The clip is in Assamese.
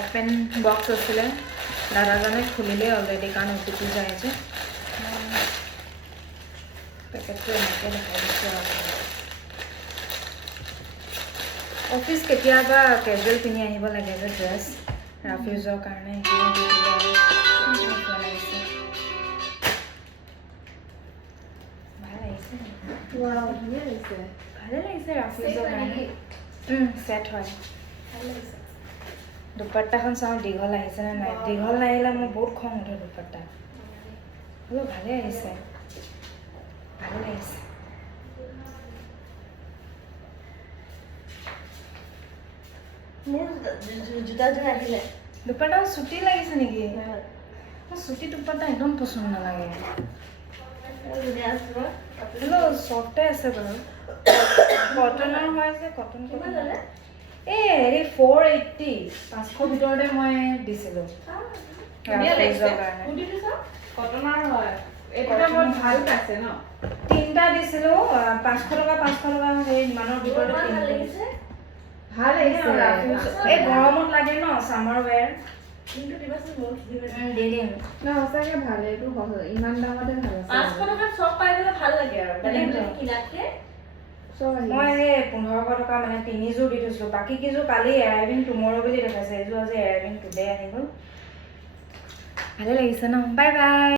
ওপেন বক্স আছিলে দাদাজনে খুলিলে অলৰেডি কাৰণ OTP যাই আছে পেকেটটো এনেকৈ দেখাই দিছোঁ অফিচ কেতিয়াবা কেজুৱেল পিন্ধি আহিব লাগে যে ড্ৰেছ ৰাফ ইউজৰ কাৰণে ভালে লাগিছে ৰাফ ইউজৰ কাৰণে ছেট হয় দুপাট্টাখন চাওঁ দীঘল আহিছে নে নাই দীঘল নাহিলে মোৰ বহুত খং উঠে দুপাট্টা হ'লেও ভালে আহিছে ভালে লাগিছে মোৰ জোতাযোৰ আহিলে দুপাট্টা চুটি লাগিছে নেকি মোৰ চুটি দুপাট্টা একদম পচন্দ নালাগে হ'লেও চফ্টে আছে বাৰু কটনৰ হয় যে কটন এই হেৰি 480 500 ভিতৰতে মই দিছিলোঁ কটনৰ হয় এটা বহুত ভাল পাইছে ন তিনিটা দিছিলোঁ 500 টকা সেই ইমানৰ ভিতৰতে ভাল লাগিছে এই গৰমত লাগে ন চামাৰ ৱেৰ কিন্তু দিবাচোন মোৰ দি দিম না সঁচাকে ভাল এইটো ইমান দামতে ভাল আছে 500 টকাত চব পাই গ'লে ভাল লাগে আৰু বেলেগ কিনাতকে মই এই 1500 টকা মানে 3যোৰ দি থৈছিলোঁ বাকী কেইযোৰ কালি এৰাইভিং টুমৰো বুলি দেখাইছে এইযোৰ আজি এৰাইভিং টুডে আহি গ'ল ভালে লাগিছে ন বাই বাই